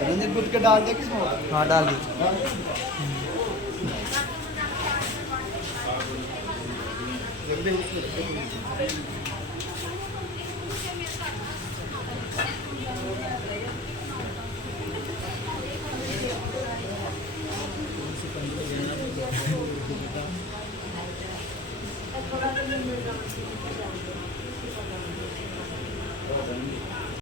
रंजित गुट के डाल दे किसमें? हाँ डाल दी। जल्दी